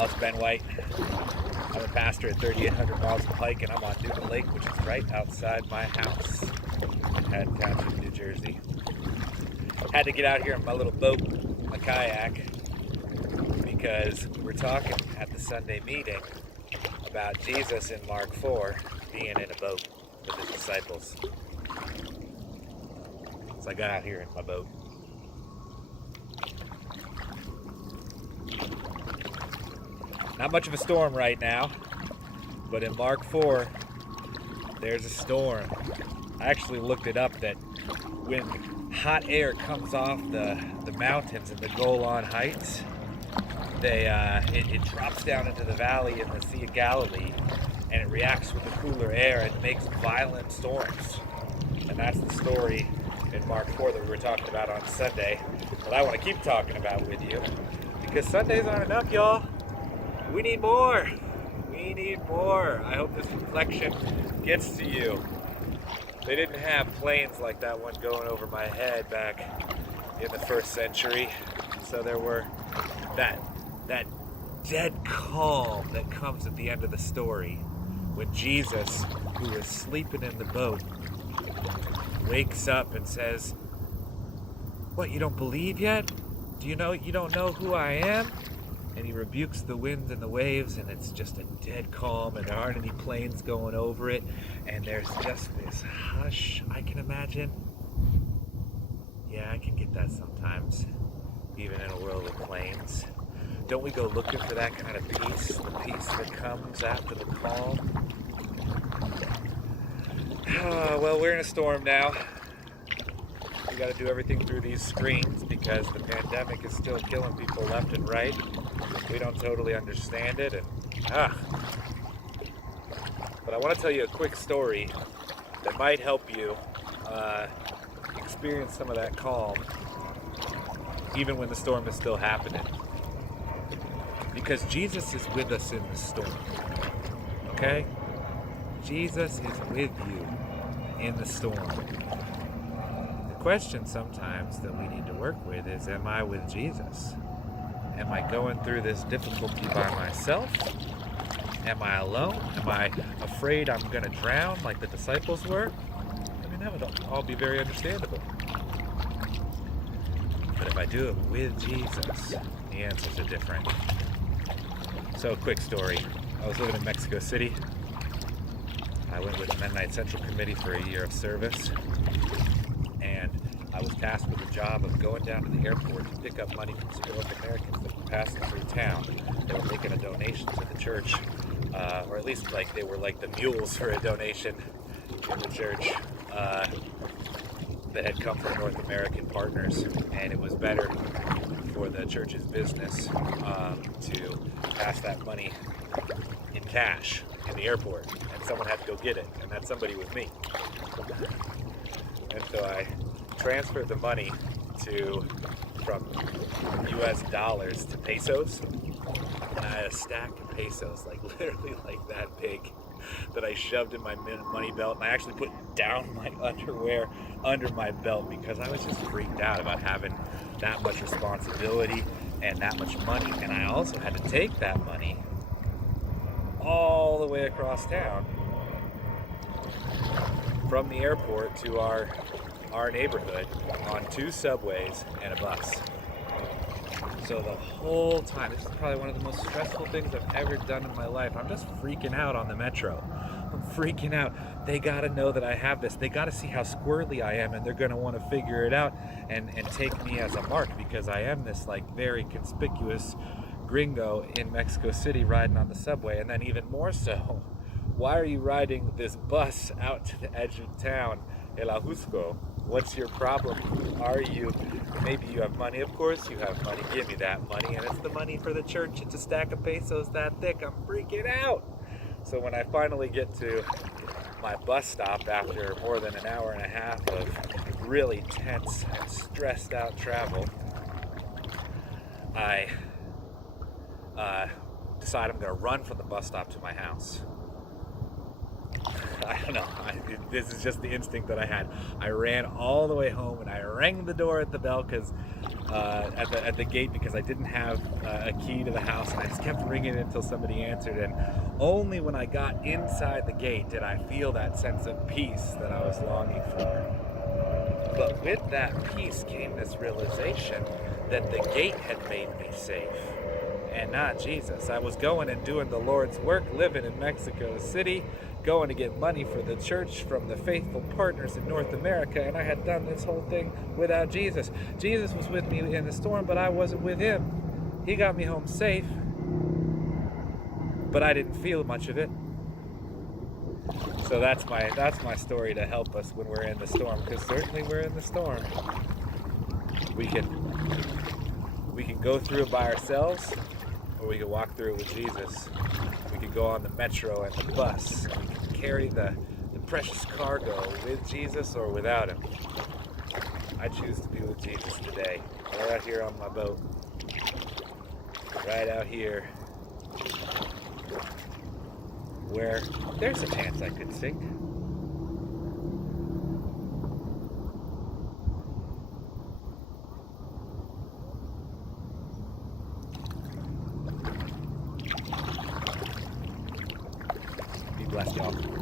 y'all, it's Ben White. I'm a pastor at 3,800 Miles of Pike, and I'm on Newton Lake, which is right outside my house in Haddon Township, New Jersey. Had to get out here in my little boat, my kayak, because we were talking at the Sunday meeting about Jesus in Mark 4 being in a boat with his disciples. So I got out here in my boat. Not much of a storm right now, but in Mark 4, there's a storm. I actually looked it up that when hot air comes off the mountains in the Golan Heights, it drops down into the valley in the Sea of Galilee, and it reacts with the cooler air and makes violent storms. And that's the story in Mark 4 that we were talking about on Sunday, that I want to keep talking about with you, because Sundays aren't enough, y'all. We need more. We need more. I hope this reflection gets to you. They didn't have planes like that one going over my head back in the first century. So there were that dead calm that comes at the end of the story when Jesus, who was sleeping in the boat, wakes up and says, "What, you don't believe yet? Do you know you don't know who I am?" And he rebukes the winds and the waves, and it's just a dead calm, and there aren't any planes going over it, and there's just this hush, I can imagine. Yeah, I can get that sometimes, even in a world of planes. Don't we go looking for that kind of peace, the peace that comes after the calm? Well, we're in a storm now. We got to do everything through these screens because the pandemic is still killing people left and right. We don't totally understand it, and But I want to tell you a quick story that might help you experience some of that calm, even when the storm is still happening. Because Jesus is with us in the storm. Okay? Jesus is with you in the storm. The question sometimes that we need to work with is, am I with Jesus? Am I going through this difficulty by myself? Am I alone? Am I afraid I'm going to drown like the disciples were? I mean, that would all be very understandable. But if I do it with Jesus, the answers are different. So, quick story. I was living in Mexico City. I went with the Mennonite Central Committee for a year of service. And I was tasked with the job of going down to the airport to pick up money from some North Americans that were passing through town. They were making a donation to the church, or at least like they were like the mules for a donation in the church that had come from North American partners. And it was better for the church's business to pass that money in cash in the airport, and someone had to go get it, and that somebody was me. And so I transferred the money from US dollars to pesos, and I had a stack of pesos, like literally like that big, that I shoved in my money belt, and I actually put down my underwear under my belt because I was just freaked out about having that much responsibility and that much money. And I also had to take that money all the way across town from the airport to our neighborhood on 2 subways and a bus. So the whole time, this is probably one of the most stressful things I've ever done in my life. I'm just freaking out on the metro. I'm freaking out. They gotta know that I have this. They gotta see how squirrely I am, and they're gonna want to figure it out and take me as a mark, because I am this like very conspicuous gringo in Mexico City riding on the subway. And then even more so, why are you riding this bus out to the edge of town, El Ajusco? What's your problem? Who are you? Maybe you have money. Of course you have money. Give me that money. And it's the money for the church. It's a stack of pesos that thick. I'm freaking out. So when I finally get to my bus stop after more than an hour and a half of really tense and stressed out travel, I decide I'm going to run from the bus stop to my house. I don't know. This is just the instinct that I had. I ran all the way home, and I rang the door at the bell because at the gate because I didn't have a key to the house, and I just kept ringing it until somebody answered. And only when I got inside the gate did I feel that sense of peace that I was longing for. But with that peace came this realization that the gate had made me safe and not Jesus. I was going and doing the Lord's work, living in Mexico City, going to get money for the church from the faithful partners in North America, and I had done this whole thing without Jesus. Jesus was with me in the storm, but I wasn't with him. He got me home safe, but I didn't feel much of it. So that's my story to help us when we're in the storm, because certainly we're in the storm. We can go through it by ourselves, or we can walk through it with Jesus. We can go on the metro and the bus, and we can carry the precious cargo with Jesus or without him. I choose to be with Jesus today, right out here on my boat, right out here, where there's a chance I could sink. Be blessed, y'all.